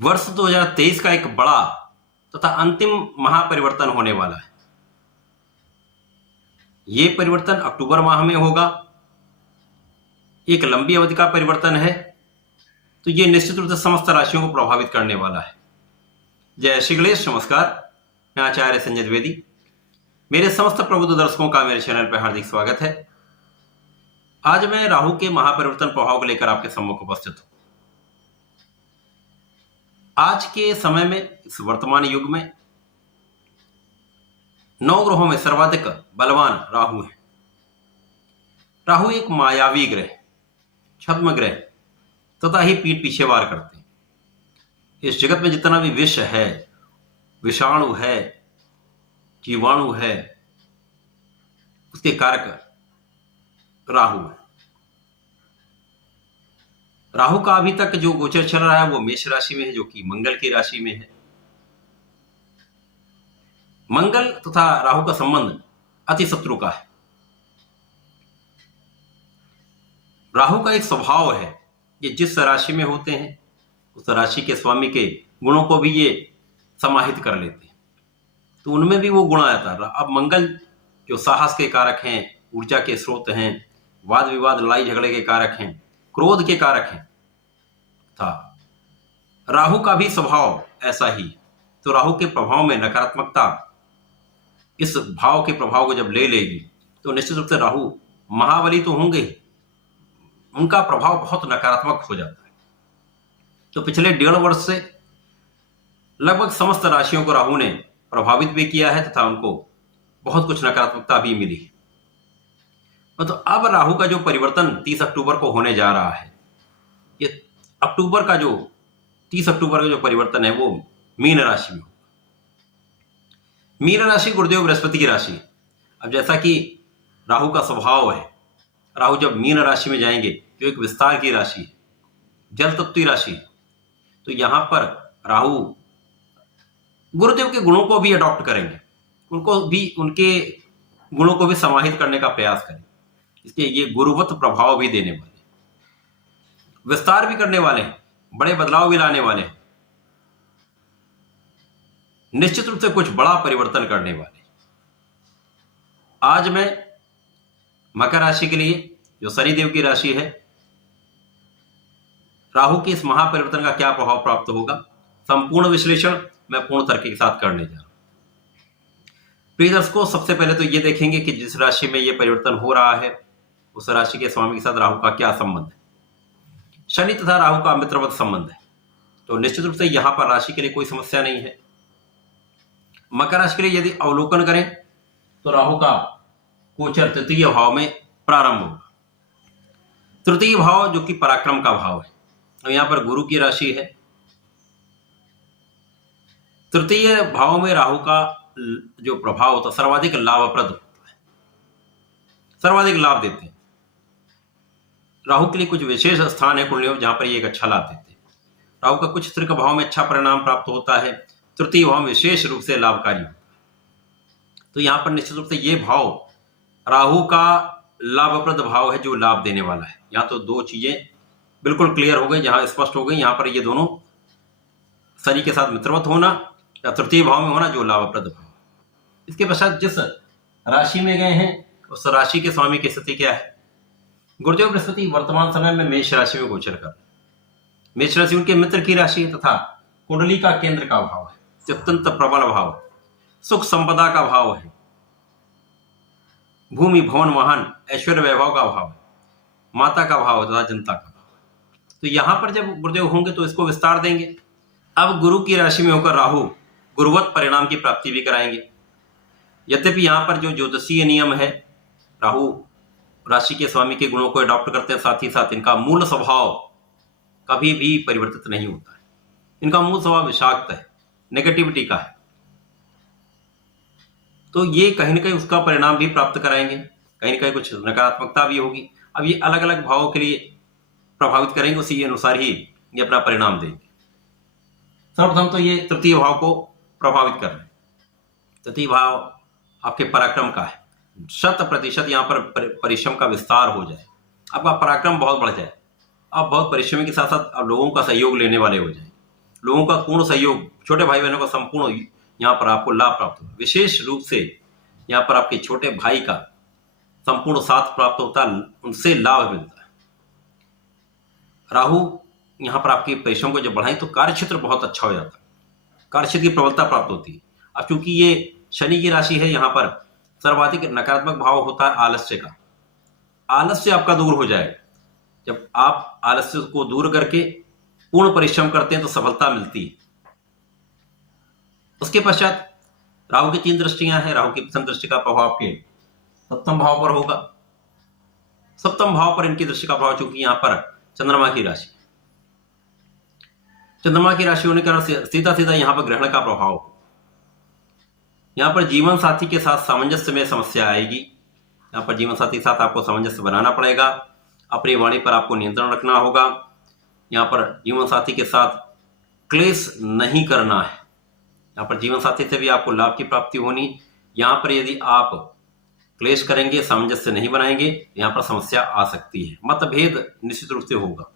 वर्ष 2023 का एक बड़ा तथा अंतिम महापरिवर्तन होने वाला है। ये परिवर्तन अक्टूबर माह में होगा। एक लंबी अवधि का परिवर्तन है, तो ये निश्चित रूप से समस्त राशियों को प्रभावित करने वाला है। जय श्री गणेश। नमस्कार, मैं आचार्य संजय द्विवेदी। मेरे समस्त प्रबुद्ध दर्शकों का मेरे चैनल पर हार्दिक स्वागत है। आज मैं राहु के महापरिवर्तन प्रभाव को लेकर आपके सम्मुख उपस्थित हूं। आज के समय में, इस वर्तमान युग में 9 ग्रहों में सर्वाधिक बलवान राहु है। राहु एक मायावी ग्रह, छद्म ग्रह तथा ही पीठ पीछे वार करते हैं। इस जगत में जितना भी विष है, विषाणु है, जीवाणु है, उसके कारक राहु है। राहु का अभी तक जो गोचर चल रहा है वो मेष राशि में है, जो कि मंगल की राशि में है। मंगल तथा राहु का संबंध अति शत्रु का है। राहु का एक स्वभाव है, ये जिस राशि में होते हैं उस राशि के स्वामी के गुणों को भी ये समाहित कर लेते हैं, तो उनमें भी वो गुण आता है। अब मंगल जो साहस के कारक हैं, ऊर्जा के स्रोत हैं, वाद विवाद लड़ाई झगड़े के कारक हैं, क्रोध के कारक हैं, था राहु का भी स्वभाव ऐसा ही। तो राहु के प्रभाव में नकारात्मकता इस भाव के प्रभाव को जब ले लेगी तो निश्चित रूप से राहु महाबली तो होंगे, उनका प्रभाव बहुत नकारात्मक हो जाता है। तो पिछले 1.5 वर्ष से लगभग समस्त राशियों को राहु ने प्रभावित भी किया है तथा उनको बहुत कुछ नकारात्मकता भी मिली है। तो अब राहु का जो परिवर्तन 30 अक्टूबर को होने जा रहा है, ये अक्टूबर का जो 30 अक्टूबर का जो परिवर्तन है वो मीन राशि में होगा। मीन राशि गुरुदेव बृहस्पति की राशि है। अब जैसा कि राहु का स्वभाव है, राहु जब मीन राशि में जाएंगे जो एक विस्तार की राशि है, जल तत्व की राशि है, तो यहां पर राहु गुरुदेव के गुणों को भी अडॉप्ट करेंगे, उनको भी, उनके गुणों को भी समाहित करने का प्रयास करेंगे। इसलिए ये गुरुवत प्रभाव भी देने वाले, विस्तार भी करने वाले हैं, बड़े बदलाव भी लाने वाले हैं, निश्चित रूप से कुछ बड़ा परिवर्तन करने वाले। आज मैं मकर राशि के लिए, जो शनिदेव की राशि है, राहु के इस महापरिवर्तन का क्या प्रभाव प्राप्त होगा, संपूर्ण विश्लेषण मैं पूर्ण तर्क के साथ करने जा रहा हूं। प्रिय दर्शकों, सबसे पहले तो ये देखेंगे कि जिस राशि में यह परिवर्तन हो रहा है उस राशि के स्वामी के साथ राहु का क्या संबंध है। शनि तथा राहु का मित्रवत संबंध है, तो निश्चित रूप से यहां पर राशि के लिए कोई समस्या नहीं है। मकर राशि के लिए यदि अवलोकन करें तो राहु का गोचर तृतीय भाव में प्रारंभ होगा। तृतीय भाव जो कि पराक्रम का भाव है, तो यहां पर गुरु की राशि है। तृतीय भाव में राहु का जो प्रभाव होता है सर्वाधिक लाभप्रद होता है, सर्वाधिक लाभ देते हैं। राहु के लिए कुछ विशेष स्थान है कुंडलियों में जहां पर ये एक अच्छा लाभ देते हैं। राहु का कुछ तृक भाव में अच्छा परिणाम प्राप्त होता है, तृतीय भाव में विशेष रूप से लाभकारी होता है। तो यहां पर निश्चित रूप से ये भाव राहु का लाभप्रद भाव है, जो लाभ देने वाला है। यहां तो दो चीजें बिल्कुल क्लियर हो गई, जहां स्पष्ट हो गई। यहां पर ये दोनों शनि के साथ मित्रवत होना या तृतीय भाव में होना, जो लाभप्रद भाव। इसके पश्चात जिस राशि में गए हैं उस राशि के स्वामी की स्थिति क्या है। गुरुदेव बृहस्पति वर्तमान समय में मेष राशि में गोचर कर, मेष राशि उनके मित्र की राशि है तथा कुंडली का केंद्र का भाव है, अत्यंत प्रबल भाव है, सुख संपदा का भाव है, भूमि भवन वाहन ऐश्वर्य वैभव का भाव है, माता का भाव तथा जनता का भाव। तो यहां पर जब गुरुदेव होंगे तो इसको विस्तार देंगे। अब गुरु की राशि में होकर राहु गुरुवत परिणाम की प्राप्ति भी कराएंगे। यद्यपि यहां पर जो ज्योतिषीय नियम है, राहु राशि के स्वामी के गुणों को अडॉप्ट करते हैं, साथ ही साथ इनका मूल स्वभाव कभी भी परिवर्तित नहीं होता है। इनका मूल स्वभाव विषाक्त है, नेगेटिविटी का है, तो ये कहीं ना कहीं उसका परिणाम भी प्राप्त कराएंगे, कहीं ना कहीं कुछ नकारात्मकता भी होगी। अब ये अलग अलग भावों के लिए प्रभावित करेंगे, उसी अनुसार ही ये अपना परिणाम देंगे। सर्वप्रथम तो ये तृतीय भाव को प्रभावित कर रहे हैं। तृतीय भाव आपके पराक्रम का है, 100% यहाँ पर परिश्रम का विस्तार हो जाए, आपका पराक्रम बहुत बढ़ जाए, आप बहुत परिश्रमी के साथ साथ आप लोगों का सहयोग लेने वाले हो जाएंगे। लोगों का पूर्ण सहयोग, छोटे भाई बहनों का संपूर्ण यहाँ पर आपको लाभ प्राप्त होगा। विशेष रूप से यहाँ पर आपके छोटे भाई का संपूर्ण साथ प्राप्त होता है, उनसे लाभ मिलता है। राहु यहाँ पर आपके परिश्रम को जब बढ़ाएं तो कार्यक्षेत्र बहुत अच्छा हो जाता है, कार्यक्षेत्र की प्रबलता प्राप्त होती है। अब क्योंकि ये शनि की राशि है, यहाँ पर सर्वाधिक नकारात्मक भाव होता है आलस्य का। आलस्य आपका दूर हो जाएगा। जब आप आलस्य को दूर करके पूर्ण परिश्रम करते हैं तो सफलता मिलती है। उसके पश्चात राहु की 3 दृष्टियां हैं। राहु की प्रथम दृष्टि का प्रभाव आपके सप्तम भाव पर होगा। सप्तम भाव पर इनकी दृष्टि का प्रभाव, चूंकि यहां पर चंद्रमा की राशि, चंद्रमा की राशि होने के कारण सीधा सीधा यहां पर ग्रहण का प्रभाव हो। यहां पर जीवन साथी के साथ सामंजस्य में समस्या आएगी। यहां पर जीवन साथी के साथ आपको सामंजस्य बनाना पड़ेगा, अपनी वाणी पर आपको नियंत्रण रखना होगा। यहां पर जीवन साथी के साथ क्लेश नहीं करना है। यहां पर जीवन साथी से भी आपको लाभ की प्राप्ति होनी। यहां पर यदि आप क्लेश करेंगे, सामंजस्य नहीं बनाएंगे, यहां पर समस्या आ सकती है, मतभेद निश्चित रूप से होगा।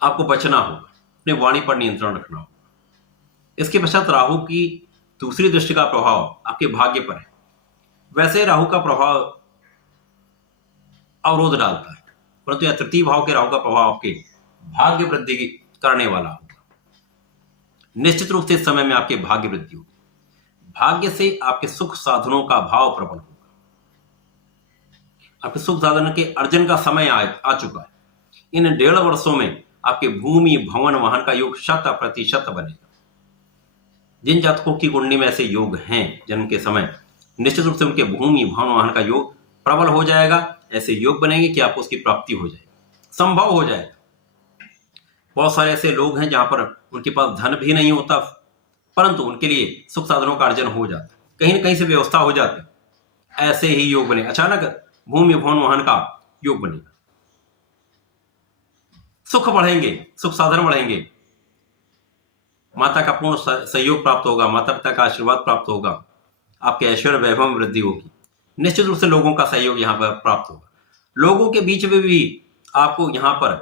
आपको बचना होगा, अपनी वाणी पर नियंत्रण रखना होगा। इसके पश्चात राहु की दूसरी दृष्टि का प्रभाव आपके भाग्य पर है। वैसे राहु का प्रभाव अवरोध डालता है, परंतु यह तृतीय भाव के राहु का प्रभाव आपके भाग्य वृद्धि करने वाला होगा। निश्चित रूप से इस समय में आपके भाग्य वृद्धि होगी। भाग्य से आपके सुख साधनों का भाव प्रबल होगा। आपके सुख साधन के अर्जन का समय आ चुका है। इन 1.5 वर्षों में आपके भूमि भवन वाहन का योग 100% बनेगा। जिन जातकों की कुंडली में ऐसे योग हैं जन्म के समय, निश्चित रूप से उनके भूमि भवन वाहन का योग प्रबल हो जाएगा। ऐसे योग बनेंगे कि आपको उसकी प्राप्ति हो जाएगी, संभव हो जाएगा। बहुत सारे ऐसे लोग हैं जहां पर उनके पास धन भी नहीं होता, परंतु उनके लिए सुख साधनों का अर्जन हो जाता है, कहीं ना कहीं से व्यवस्था हो जाती है। ऐसे ही योग बने, अचानक भूमि भवन वाहन का योग बनेगा, सुख बढ़ेंगे, सुख साधन बढ़ेंगे, माता का पूर्ण सहयोग प्राप्त होगा, माता पिता का आशीर्वाद प्राप्त होगा, आपके ऐश्वर्य वैभव में वृद्धि होगी। निश्चित रूप से लोगों का सहयोग यहां पर प्राप्त होगा। लोगों के बीच में भी आपको यहां पर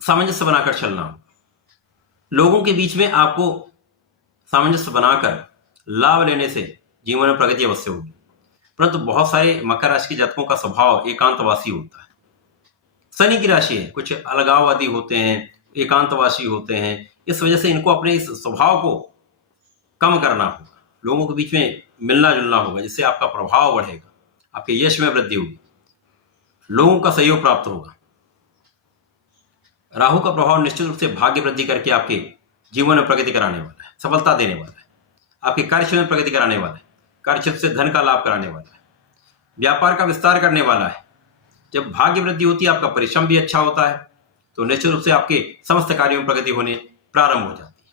सामंजस्य बनाकर चलना होगा। लोगों के बीच में आपको सामंजस्य बनाकर लाभ लेने से जीवन में प्रगति अवश्य होगी। परंतु बहुत सारे मकर राशि के जातकों का स्वभाव एकांतवासी होता है। शनि की राशि है, कुछ अलगाववादी होते हैं, एकांतवासी होते हैं। इस वजह से इनको अपने इस स्वभाव को कम करना होगा, लोगों के बीच में मिलना जुलना होगा, जिससे आपका प्रभाव बढ़ेगा, आपके यश में वृद्धि होगी, लोगों का सहयोग प्राप्त होगा। राहु का प्रभाव निश्चित रूप से भाग्य वृद्धि करके आपके जीवन में प्रगति कराने वाला है, सफलता देने वाला है, आपके कार्यक्षेत्र में प्रगति कराने वाला है, कार्यक्षेत्र से धन का लाभ कराने वाला है, व्यापार का विस्तार करने वाला है। जब भाग्य वृद्धि होती है, आपका परिश्रम भी अच्छा होता है, तो निश्चित रूप से आपके समस्त कार्यों में प्रगति होने प्रारंभ हो जाती है।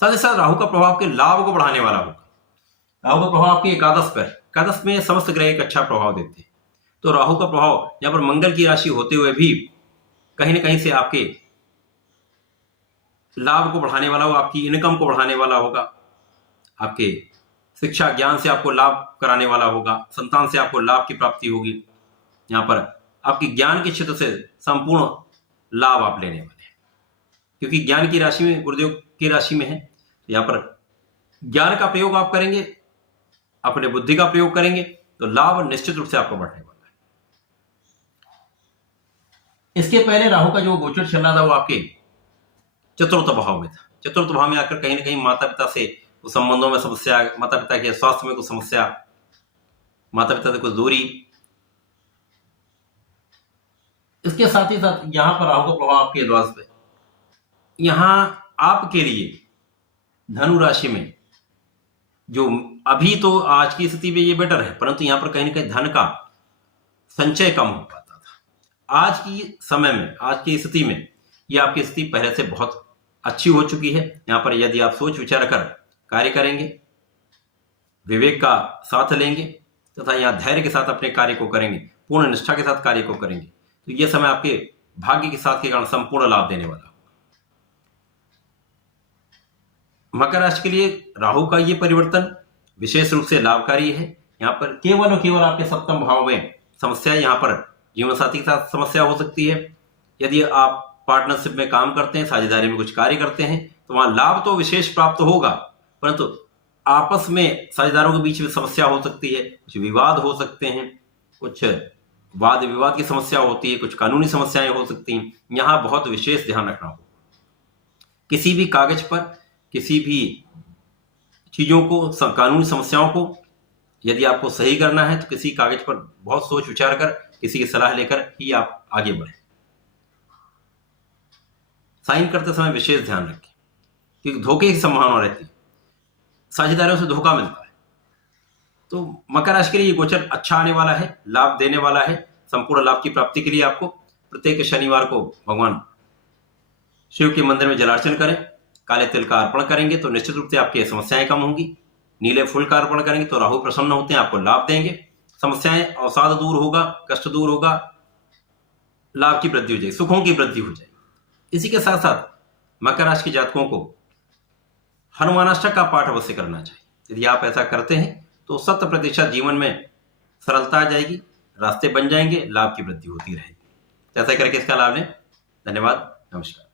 साथ ही साथ राहु का प्रभाव आपके लाभ को बढ़ाने वाला होगा। राहु का प्रभाव आपके एकादश पर, एकादश में समस्त ग्रह एक अच्छा प्रभाव देते हैं। तो राहु का प्रभाव यहाँ पर मंगल की राशि होते हुए भी कहीं ना कहीं से आपके लाभ को बढ़ाने वाला होगा, आपकी इनकम को बढ़ाने वाला होगा, आपके शिक्षा ज्ञान से आपको लाभ कराने वाला होगा, संतान से आपको लाभ की प्राप्ति होगी। यहाँ पर आपकी ज्ञान के क्षेत्र से संपूर्ण लाभ आप लेने वाले हैं, क्योंकि ज्ञान की राशि में, गुरुदेव की राशि में है। यहाँ पर ज्ञान का प्रयोग आप करेंगे, अपने बुद्धि का प्रयोग करेंगे, तो लाभ निश्चित रूप से आपको बढ़ने वाला है। इसके पहले राहु का जो गोचर चल रहा था वो आपके चतुर्थ भाव में था। चतुर्थ भाव में आकर कहीं ना कहीं माता पिता से कुछ संबंधों में समस्या, माता पिता के स्वास्थ्य में कुछ समस्या, माता पिता से कुछ दूरी। इसके साथ ही साथ यहां पर राहु का प्रभाव आपके द्वादश पे, यहां आपके लिए धनु राशि में, जो अभी तो आज की स्थिति में ये बेटर है, परंतु यहां पर कहीं ना कहीं धन का संचय कम हो पाता था। आज की समय में, आज की स्थिति में यह आपकी स्थिति पहले से बहुत अच्छी हो चुकी है। यहां पर यदि आप सोच विचार कर कार्य करेंगे, विवेक का साथ लेंगे तथा यहां धैर्य के साथ अपने कार्य को करेंगे, पूर्ण निष्ठा के साथ कार्य को करेंगे, तो यह समय आपके भाग्य के साथ के कारण संपूर्ण लाभ देने वाला। मकर राशि के लिए राहु का यह परिवर्तन विशेष रूप से लाभकारी है। यहां पर केवल और केवल आपके सप्तम भाव में समस्या, यहां पर जीवन साथी के साथ समस्या हो सकती है। यदि आप पार्टनरशिप में काम करते हैं, साझेदारी में कुछ कार्य करते हैं, तो वहां लाभ तो विशेष प्राप्त होगा, परंतु आपस में साझेदारों के बीच में समस्या हो सकती है, कुछ विवाद हो सकते हैं, कुछ वाद विवाद की समस्या होती है, कुछ कानूनी समस्याएं हो सकती हैं। यहां बहुत विशेष ध्यान रखना होगा। किसी भी कागज पर, किसी भी चीजों को, कानूनी समस्याओं को यदि आपको सही करना है तो किसी कागज पर बहुत सोच विचार कर, किसी की सलाह लेकर ही आप आगे बढ़ें। साइन करते समय विशेष ध्यान रखें, क्योंकि धोखे की संभावना रहती है, साझेदारों से धोखा मिलता है। तो मकर राशि के लिए ये गोचर अच्छा आने वाला है, लाभ देने वाला है। संपूर्ण लाभ की प्राप्ति के लिए आपको प्रत्येक शनिवार को भगवान शिव के मंदिर में जलार्चन करें, काले तिल का अर्पण करेंगे तो निश्चित रूप से आपकी समस्याएं कम होंगी। नीले फूल का अर्पण करेंगे तो राहु प्रसन्न होते हैं, आपको लाभ देंगे, समस्याएं अवसाद दूर होगा, कष्ट दूर होगा, लाभ की वृद्धि हो जाएगी, सुखों की वृद्धि हो जाएगी। इसी के साथ साथ मकर राशि के जातकों को हनुमानाष्टक का पाठ अवश्य करना चाहिए। यदि आप ऐसा करते हैं तो 100% जीवन में सरलता आ जाएगी, रास्ते बन जाएंगे, लाभ की वृद्धि होती रहेगी। ऐसा करके इसका लाभ लें। धन्यवाद, नमस्कार।